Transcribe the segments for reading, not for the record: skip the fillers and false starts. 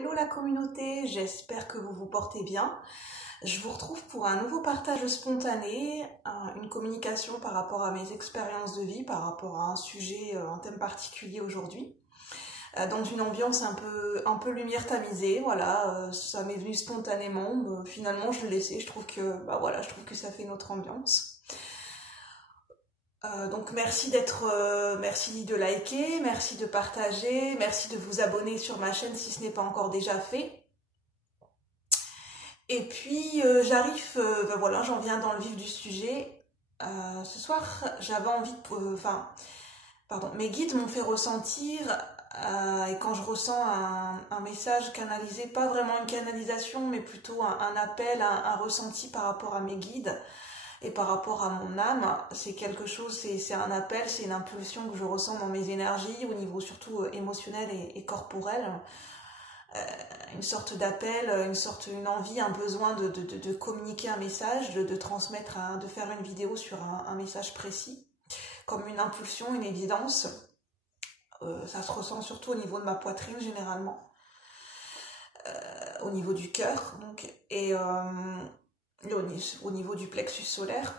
Hello la communauté, j'espère que vous vous portez bien. Je vous retrouve pour un nouveau partage spontané, une communication par rapport à mes expériences de vie, par rapport à un sujet, un thème particulier aujourd'hui. Dans une ambiance un peu lumière tamisée, voilà, ça m'est venu spontanément, finalement je l'ai laissé, je trouve que ça fait notre ambiance. Donc merci merci de liker, merci de partager, merci de vous abonner sur ma chaîne si ce n'est pas encore déjà fait. Et puis j'en viens dans le vif du sujet. Ce soir, j'avais envie de, mes guides m'ont fait ressentir, et quand je ressens un message canalisé, pas vraiment une canalisation, mais plutôt un appel, un ressenti par rapport à mes guides. Et par rapport à mon âme, c'est quelque chose, c'est un appel, c'est une impulsion que je ressens dans mes énergies, au niveau surtout émotionnel et corporel. Une sorte d'appel, une envie, un besoin de communiquer un message, de transmettre, de faire une vidéo sur un message précis, comme une impulsion, une évidence. Ça se ressent surtout au niveau de ma poitrine généralement, au niveau du cœur, donc, et au niveau du plexus solaire,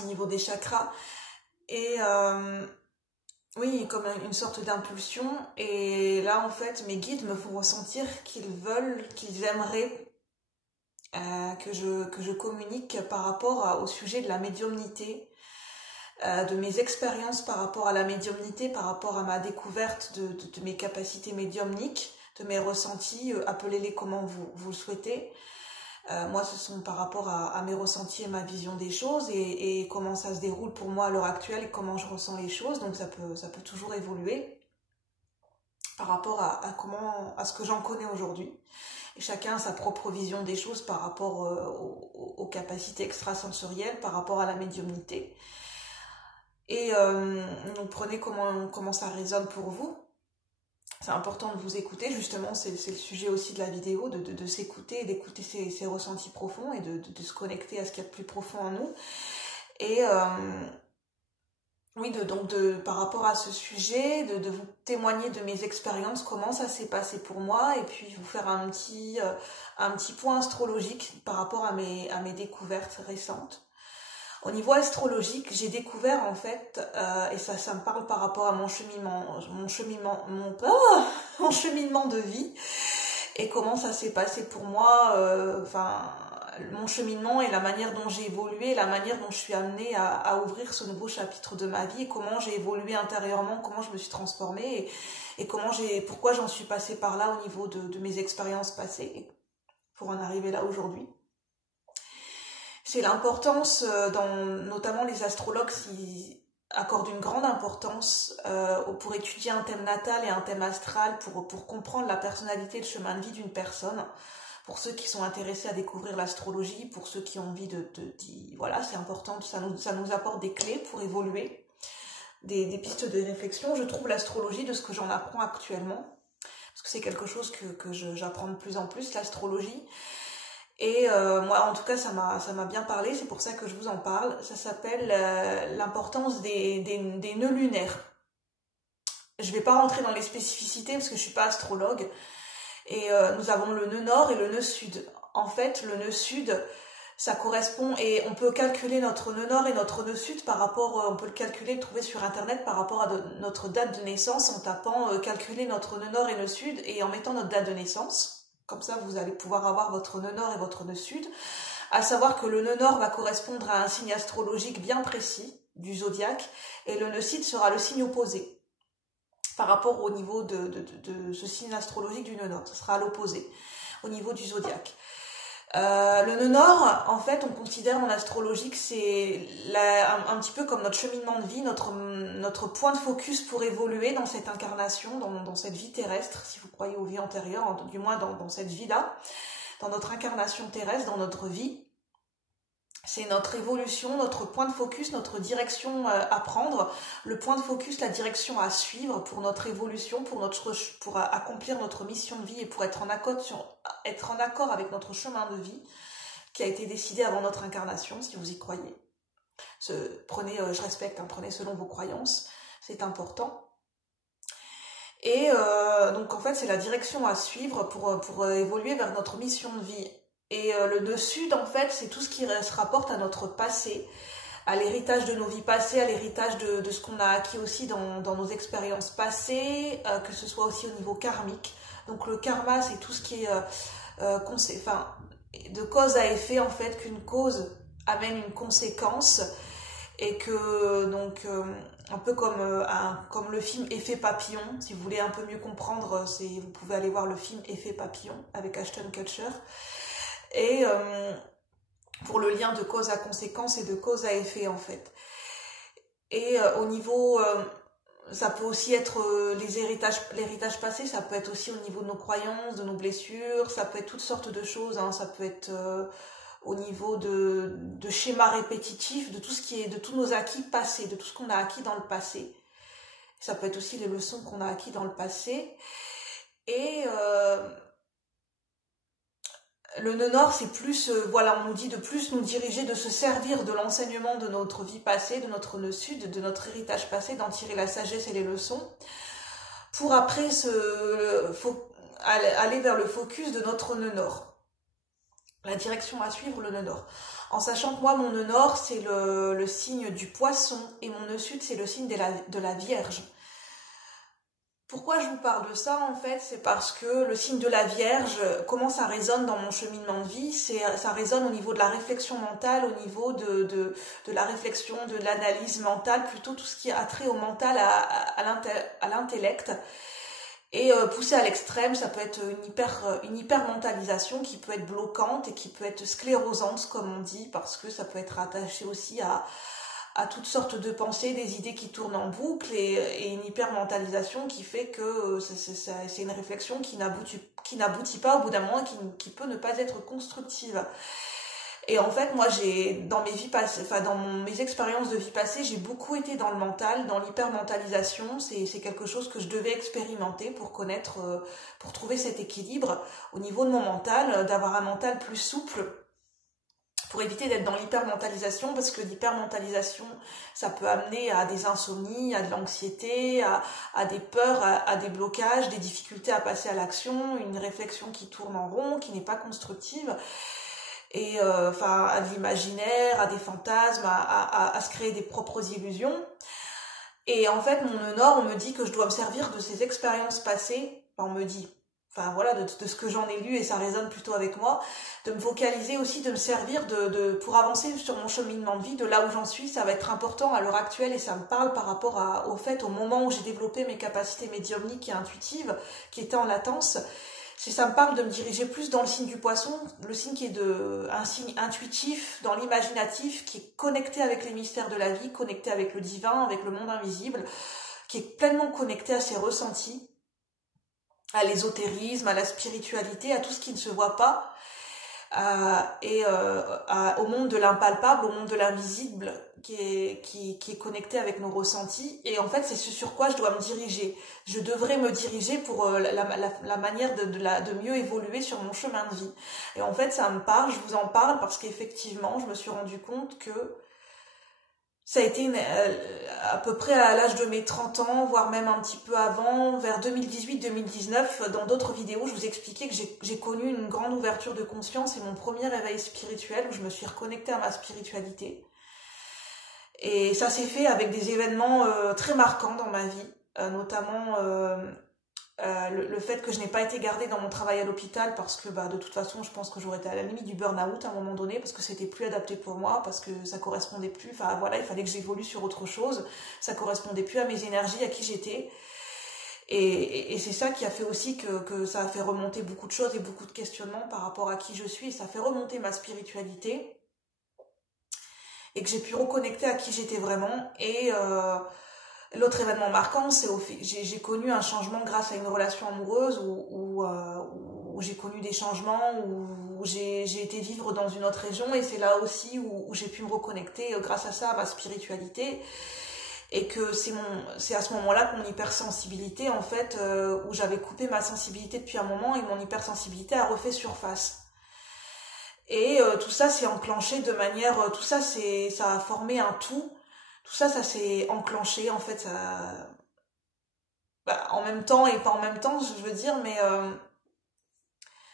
au niveau des chakras, et oui, comme une sorte d'impulsion. Et là en fait mes guides me font ressentir qu'ils aimeraient que je communique par rapport au sujet de la médiumnité, de mes expériences par rapport à la médiumnité, par rapport à ma découverte de mes capacités médiumniques, de mes ressentis, appelez-les comment vous le souhaitez. Moi, ce sont par rapport à mes ressentis et ma vision des choses et comment ça se déroule pour moi à l'heure actuelle et comment je ressens les choses. Donc ça peut toujours évoluer par rapport à ce que j'en connais aujourd'hui. Et chacun a sa propre vision des choses par rapport aux capacités extrasensorielles, par rapport à la médiumnité. Et donc prenez comment ça résonne pour vous. C'est important de vous écouter, justement, c'est le sujet aussi de la vidéo, de s'écouter, d'écouter ses ressentis profonds et de se connecter à ce qu'il y a de plus profond en nous. Et oui, par rapport à ce sujet, de vous témoigner de mes expériences, comment ça s'est passé pour moi, et puis vous faire un petit point astrologique par rapport à mes découvertes récentes. Au niveau astrologique, j'ai découvert en fait, et ça me parle par rapport à mon cheminement de vie, et comment ça s'est passé pour moi, mon cheminement et la manière dont j'ai évolué, la manière dont je suis amenée à ouvrir ce nouveau chapitre de ma vie, et comment j'ai évolué intérieurement, comment je me suis transformée, et pourquoi j'en suis passée par là au niveau de mes expériences passées, pour en arriver là aujourd'hui. C'est l'importance, notamment les astrologues qui accordent une grande importance pour étudier un thème natal et un thème astral, pour comprendre la personnalité et le chemin de vie d'une personne. Pour ceux qui sont intéressés à découvrir l'astrologie, pour ceux qui ont envie voilà, c'est important, ça nous apporte des clés pour évoluer, des pistes de réflexion. Je trouve l'astrologie, de ce que j'en apprends actuellement, parce que c'est quelque chose que j'apprends de plus en plus, l'astrologie. Et moi, en tout cas, ça m'a bien parlé, c'est pour ça que je vous en parle. Ça s'appelle l'importance des nœuds lunaires. Je vais pas rentrer dans les spécificités parce que je suis pas astrologue. Et nous avons le nœud nord et le nœud sud. En fait, le nœud sud, ça correspond, et on peut calculer notre nœud nord et notre nœud sud par rapport, on peut le calculer, le trouver sur internet par rapport à notre date de naissance, en tapant calculer notre nœud nord et nœud sud et en mettant notre date de naissance. Comme ça, vous allez pouvoir avoir votre nœud nord et votre nœud sud. À savoir que le nœud nord va correspondre à un signe astrologique bien précis du zodiaque, et le nœud sud sera le signe opposé par rapport au niveau de ce signe astrologique du nœud nord. Ce sera à l'opposé au niveau du zodiaque. Le nœud nord, en fait, on considère en astrologie que c'est un petit peu comme notre cheminement de vie, notre point de focus pour évoluer dans cette incarnation, dans cette vie terrestre, si vous croyez aux vies antérieures, du moins dans cette vie-là, dans notre incarnation terrestre, dans notre vie. C'est notre évolution, notre point de focus, notre direction à prendre, le point de focus, la direction à suivre pour notre évolution, pour accomplir notre mission de vie et pour être en accord avec notre chemin de vie qui a été décidé avant notre incarnation, si vous y croyez. Je respecte, prenez selon vos croyances, c'est important. Et donc en fait c'est la direction à suivre pour évoluer vers notre mission de vie. Et le dessus en fait c'est tout ce qui se rapporte à notre passé, à l'héritage de nos vies passées, à l'héritage de ce qu'on a acquis aussi dans nos expériences passées, que ce soit aussi au niveau karmique. Donc le karma c'est tout ce qui est enfin, de cause à effet en fait, qu'une cause amène une conséquence, et que donc un peu comme le film Effet Papillon, si vous voulez un peu mieux comprendre, vous pouvez aller voir le film Effet Papillon avec Ashton Kutcher, et pour le lien de cause à conséquence et de cause à effet en fait. Et au niveau ça peut aussi être l'héritage passé, ça peut être aussi au niveau de nos croyances, de nos blessures, ça peut être toutes sortes de choses, hein. Ça peut être au niveau de schémas répétitifs, de tout ce qui est, de tous nos acquis passés, de tout ce qu'on a acquis dans le passé. Ça peut être aussi les leçons qu'on a acquis dans le passé. Et le nœud nord, c'est plus, voilà, on nous dit de plus nous diriger, de se servir de l'enseignement de notre vie passée, de notre nœud sud, de notre héritage passé, d'en tirer la sagesse et les leçons, pour après aller vers le focus de notre nœud nord. La direction à suivre, le nœud nord. En sachant que moi, mon nœud nord, c'est le signe du poisson, et mon nœud sud, c'est le signe de la Vierge. Pourquoi je vous parle de ça en fait? C'est parce que le signe de la Vierge, comment ça résonne dans mon cheminement de vie, ça résonne au niveau de la réflexion mentale, au niveau de la réflexion, de l'analyse mentale, plutôt tout ce qui a trait au mental, à l'intellect. Et poussé à l'extrême, ça peut être une hypermentalisation qui peut être bloquante et qui peut être sclérosante, comme on dit, parce que ça peut être attaché aussi à toutes sortes de pensées, des idées qui tournent en boucle, et une hypermentalisation qui fait que c'est une réflexion qui n'aboutit pas au bout d'un moment, qui peut ne pas être constructive. Et en fait, moi, dans mes vies passées, enfin, dans mes expériences de vie passée, j'ai beaucoup été dans le mental, dans l'hypermentalisation. C'est quelque chose que je devais expérimenter pour connaître, pour trouver cet équilibre au niveau de mon mental, d'avoir un mental plus souple, pour éviter d'être dans l'hypermentalisation, parce que l'hypermentalisation, ça peut amener à des insomnies, à de l'anxiété, à des peurs, à des blocages, des difficultés à passer à l'action, une réflexion qui tourne en rond, qui n'est pas constructive, et enfin à de l'imaginaire, à des fantasmes, à se créer des propres illusions. Et en fait, mon nœud nord, on me dit que je dois me servir de ces expériences passées, enfin on me dit, enfin voilà, de ce que j'en ai lu, et ça résonne plutôt avec moi, de me focaliser aussi, de me servir pour avancer sur mon cheminement de vie, de là où j'en suis. Ça va être important à l'heure actuelle, et ça me parle par rapport au moment où j'ai développé mes capacités médiumniques et intuitives, qui étaient en latence. Ça me parle de me diriger plus dans le signe du poisson, le signe qui est un signe intuitif, dans l'imaginatif, qui est connecté avec les mystères de la vie, connecté avec le divin, avec le monde invisible, qui est pleinement connecté à ses ressentis, à l'ésotérisme, à la spiritualité, à tout ce qui ne se voit pas, au monde de l'impalpable, au monde de l'invisible, qui est connecté avec nos ressentis. Et en fait, c'est ce sur quoi je dois me diriger. Je devrais me diriger pour la manière de mieux évoluer sur mon chemin de vie. Et en fait, ça me parle, je vous en parle parce qu'effectivement, je me suis rendu compte que ça a été à peu près à l'âge de mes 30 ans, voire même un petit peu avant, vers 2018-2019, dans d'autres vidéos, je vous expliquais que j'ai connu une grande ouverture de conscience et mon premier réveil spirituel, où je me suis reconnectée à ma spiritualité. Et ça s'est fait avec des événements très marquants dans ma vie, notamment le fait que je n'ai pas été gardée dans mon travail à l'hôpital, parce que de toute façon je pense que j'aurais été à la limite du burn-out à un moment donné, parce que c'était plus adapté pour moi, parce que ça correspondait plus, enfin voilà, il fallait que j'évolue sur autre chose, ça correspondait plus à mes énergies, à qui j'étais, et c'est ça qui a fait aussi que ça a fait remonter beaucoup de choses et beaucoup de questionnements par rapport à qui je suis, et ça a fait remonter ma spiritualité, et que j'ai pu reconnecter à qui j'étais vraiment. Et l'autre événement marquant, c'est j'ai connu un changement grâce à une relation amoureuse où j'ai connu des changements, où j'ai été vivre dans une autre région, et c'est là aussi où j'ai pu me reconnecter grâce à ça à ma spiritualité, et que c'est à ce moment-là que mon hypersensibilité, en fait, où j'avais coupé ma sensibilité depuis un moment, et mon hypersensibilité a refait surface. Et tout ça s'est enclenché de manière, tout ça ça a formé un tout. Tout ça s'est enclenché, en fait, bah, en même temps et pas en même temps, je veux dire, mais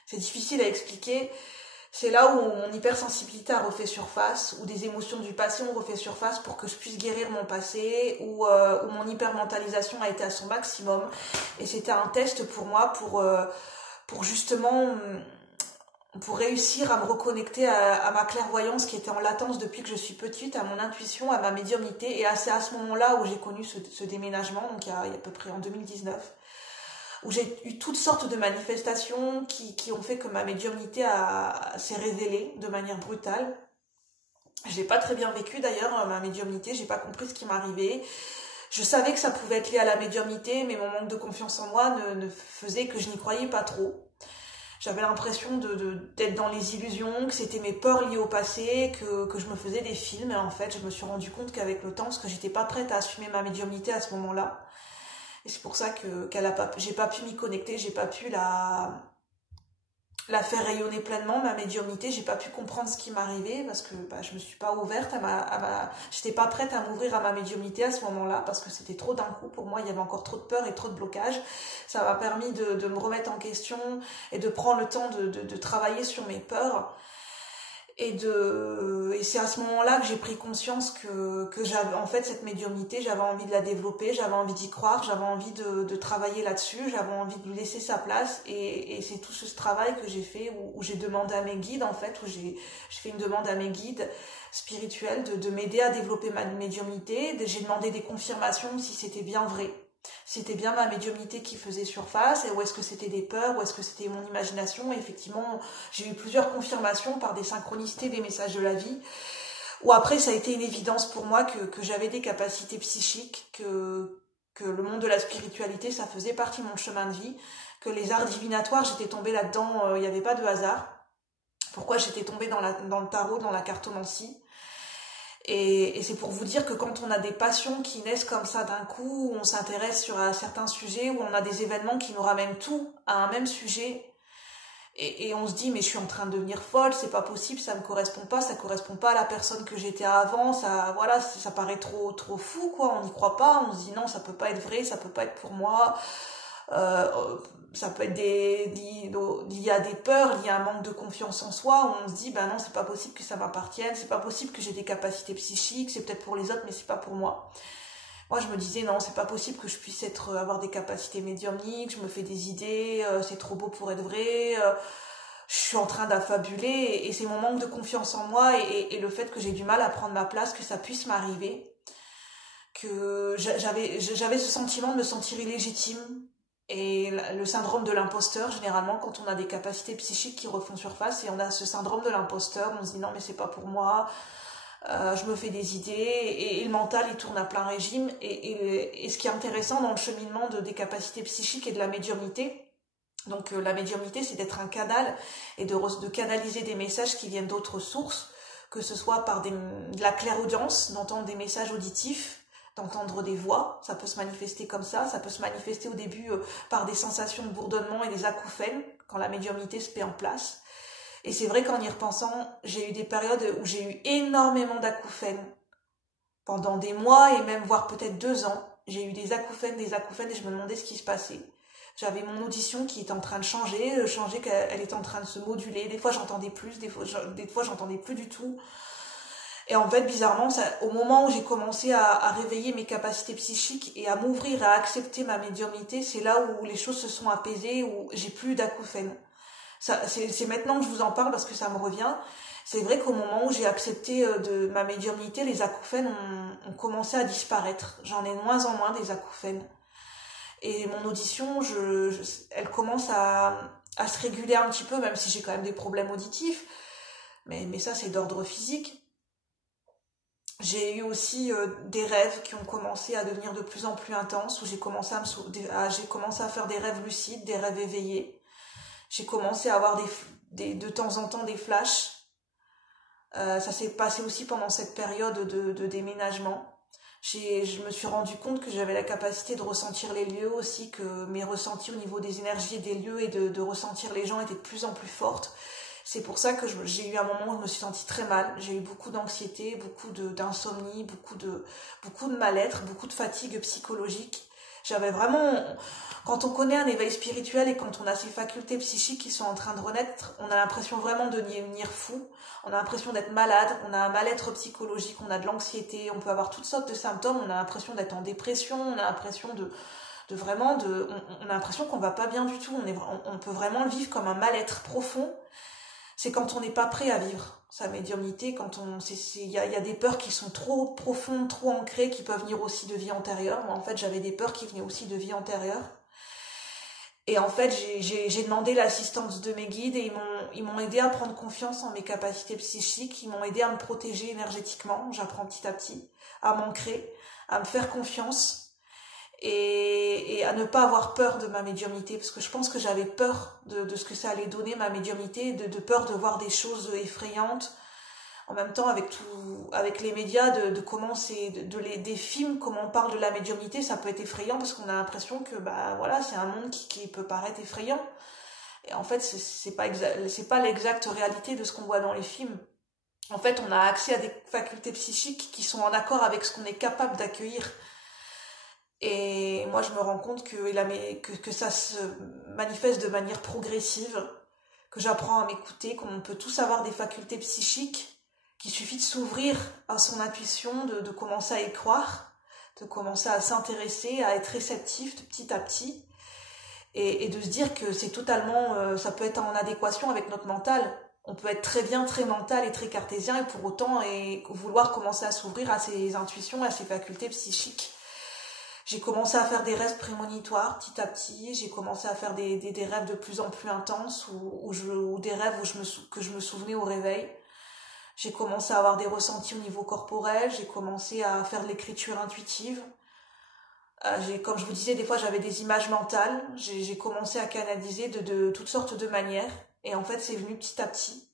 c'est difficile à expliquer. C'est là où mon hypersensibilité a refait surface, où des émotions du passé ont refait surface pour que je puisse guérir mon passé, où mon hypermentalisation a été à son maximum. Et c'était un test pour moi pour justement pour réussir à me reconnecter à ma clairvoyance qui était en latence depuis que je suis petite, à mon intuition, à ma médiumnité. Et c'est à ce moment-là où j'ai connu ce déménagement, donc il y a à peu près en 2019, où j'ai eu toutes sortes de manifestations qui ont fait que ma médiumnité s'est révélée de manière brutale. Je l'ai pas très bien vécu d'ailleurs, ma médiumnité, j'ai pas compris ce qui m'arrivait. Je savais que ça pouvait être lié à la médiumnité, mais mon manque de confiance en moi ne faisait que je n'y croyais pas trop. J'avais l'impression d'être dans les illusions, que c'était mes peurs liées au passé, que je me faisais des films. Et en fait, je me suis rendu compte qu'avec le temps, parce que j'étais pas prête à assumer ma médiumnité à ce moment-là. Et c'est pour ça que j'ai pas pu m'y connecter, j'ai pas pu la faire rayonner pleinement, ma médiumnité. J'ai pas pu comprendre ce qui m'arrivait parce que bah, je me suis pas ouverte j'étais pas prête à m'ouvrir à ma médiumnité à ce moment-là parce que c'était trop d'un coup pour moi. Il y avait encore trop de peur et trop de blocage. Ça m'a permis de me remettre en question et de prendre le temps de travailler sur mes peurs. Et c'est à ce moment-là que j'ai pris conscience que j'avais, en fait, cette médiumnité, j'avais envie de la développer, j'avais envie d'y croire, j'avais envie de travailler là-dessus, j'avais envie de lui laisser sa place. Et c'est tout ce travail que j'ai fait où j'ai demandé à mes guides, en fait, où j'ai fait une demande à mes guides spirituels de m'aider à développer ma médiumnité. J'ai demandé des confirmations si c'était bien vrai. C'était bien ma médiumnité qui faisait surface, ou est-ce que c'était des peurs, ou est-ce que c'était mon imagination. Et effectivement, j'ai eu plusieurs confirmations par des synchronicités, des messages de la vie, où après ça a été une évidence pour moi que j'avais des capacités psychiques, que le monde de la spiritualité, ça faisait partie de mon chemin de vie, que les arts divinatoires, j'étais tombée là-dedans, il n'y avait pas de hasard. Pourquoi j'étais tombée dans le tarot, dans la cartomancie. Et c'est pour vous dire que quand on a des passions qui naissent comme ça d'un coup, on s'intéresse sur certains sujets, où on a des événements qui nous ramènent tout à un même sujet, et on se dit mais je suis en train de devenir folle, c'est pas possible, ça me correspond pas, ça correspond pas à la personne que j'étais avant, ça paraît trop fou quoi, on n'y croit pas, on se dit non, ça peut pas être vrai, ça peut pas être pour moi. Ça peut être lié à des peurs, lié à un manque de confiance en soi, où on se dit ben non, c'est pas possible que ça m'appartienne, c'est pas possible que j'ai des capacités psychiques, c'est peut-être pour les autres mais c'est pas pour moi. Moi je me disais non, c'est pas possible que je puisse avoir des capacités médiumniques, je me fais des idées, c'est trop beau pour être vrai, je suis en train d'affabuler, et c'est mon manque de confiance en moi et le fait que j'ai du mal à prendre ma place, que ça puisse m'arriver, que j'avais ce sentiment de me sentir illégitime. Et le syndrome de l'imposteur, généralement, quand on a des capacités psychiques qui refont surface et on a ce syndrome de l'imposteur, on se dit non mais c'est pas pour moi, je me fais des idées, et le mental il tourne à plein régime. Et ce qui est intéressant dans le cheminement des capacités psychiques et de la médiumnité, donc la médiumnité c'est d'être un canal et de canaliser des messages qui viennent d'autres sources, que ce soit par de la clairaudience, d'entendre des messages auditifs, d'entendre des voix, ça peut se manifester comme ça peut se manifester au début par des sensations de bourdonnement et des acouphènes, quand la médiumnité se met en place. Et c'est vrai qu'en y repensant, j'ai eu des périodes où j'ai eu énormément d'acouphènes. Pendant des mois et même voire peut-être 2 ans, j'ai eu des acouphènes et je me demandais ce qui se passait. J'avais mon audition qui était en train de changer, qu'elle était en train de se moduler. Des fois j'entendais plus, des fois j'entendais plus du tout. Et en fait, bizarrement, au moment où j'ai commencé à réveiller mes capacités psychiques et à m'ouvrir, à accepter ma médiumnité, c'est là où les choses se sont apaisées, où j'ai plus d'acouphènes. C'est maintenant que je vous en parle parce que ça me revient. C'est vrai qu'au moment où j'ai accepté de ma médiumnité, les acouphènes ont commencé à disparaître. J'en ai de moins en moins des acouphènes. Et mon audition, elle commence à se réguler un petit peu, même si j'ai quand même des problèmes auditifs. Mais ça, c'est d'ordre physique. J'ai eu aussi des rêves qui ont commencé à devenir de plus en plus intenses, où j'ai commencé à faire des rêves lucides, des rêves éveillés. J'ai commencé à avoir de temps en temps des flashs. Ça s'est passé aussi pendant cette période de déménagement. Je me suis rendu compte que j'avais la capacité de ressentir les lieux aussi, que mes ressentis au niveau des énergies et des lieux et de ressentir les gens étaient de plus en plus fortes. C'est pour ça que j'ai eu un moment où je me suis sentie très mal. J'ai eu beaucoup d'anxiété, beaucoup d'insomnie, beaucoup de mal-être, beaucoup de fatigue psychologique. J'avais vraiment... Quand on connaît un éveil spirituel et quand on a ses facultés psychiques qui sont en train de renaître, on a l'impression vraiment de devenir fou, on a l'impression d'être malade, on a un mal-être psychologique, on a de l'anxiété, on peut avoir toutes sortes de symptômes, on a l'impression d'être en dépression, on a l'impression on a l'impression qu'on va pas bien du tout, on peut vraiment le vivre comme un mal-être profond. C'est quand on n'est pas prêt à vivre sa médiumnité, quand il y a des peurs qui sont trop profondes, trop ancrées, qui peuvent venir aussi de vie antérieure. Moi, en fait, j'avais des peurs qui venaient aussi de vie antérieure. Et en fait, j'ai demandé l'assistance de mes guides et ils m'ont aidé à prendre confiance en mes capacités psychiques, ils m'ont aidé à me protéger énergétiquement, j'apprends petit à petit, à m'ancrer, à me faire confiance et à ne pas avoir peur de ma médiumnité, parce que je pense que j'avais peur de ce que ça allait donner ma médiumnité, de peur de voir des choses effrayantes. En même temps, avec les médias, de comment des films, comment on parle de la médiumnité, ça peut être effrayant parce qu'on a l'impression que, voilà, c'est un monde qui peut paraître effrayant. Et en fait, c'est pas l'exacte réalité de ce qu'on voit dans les films. En fait, on a accès à des facultés psychiques qui sont en accord avec ce qu'on est capable d'accueillir. Et moi, je me rends compte que ça se manifeste de manière progressive, que j'apprends à m'écouter, qu'on peut tous avoir des facultés psychiques, qu'il suffit de s'ouvrir à son intuition, de commencer à y croire, de commencer à s'intéresser, à être réceptif de petit à petit, et de se dire que c'est totalement, ça peut être en adéquation avec notre mental. On peut être très bien, très mental et très cartésien, et pour autant vouloir commencer à s'ouvrir à ses intuitions, à ses facultés psychiques. J'ai commencé à faire des rêves prémonitoires petit à petit, j'ai commencé à faire des rêves de plus en plus intenses, ou des rêves que je me souvenais au réveil. J'ai commencé à avoir des ressentis au niveau corporel, j'ai commencé à faire de l'écriture intuitive. Comme je vous disais, des fois j'avais des images mentales, j'ai commencé à canaliser de toutes sortes de manières. Et en fait, c'est venu petit à petit.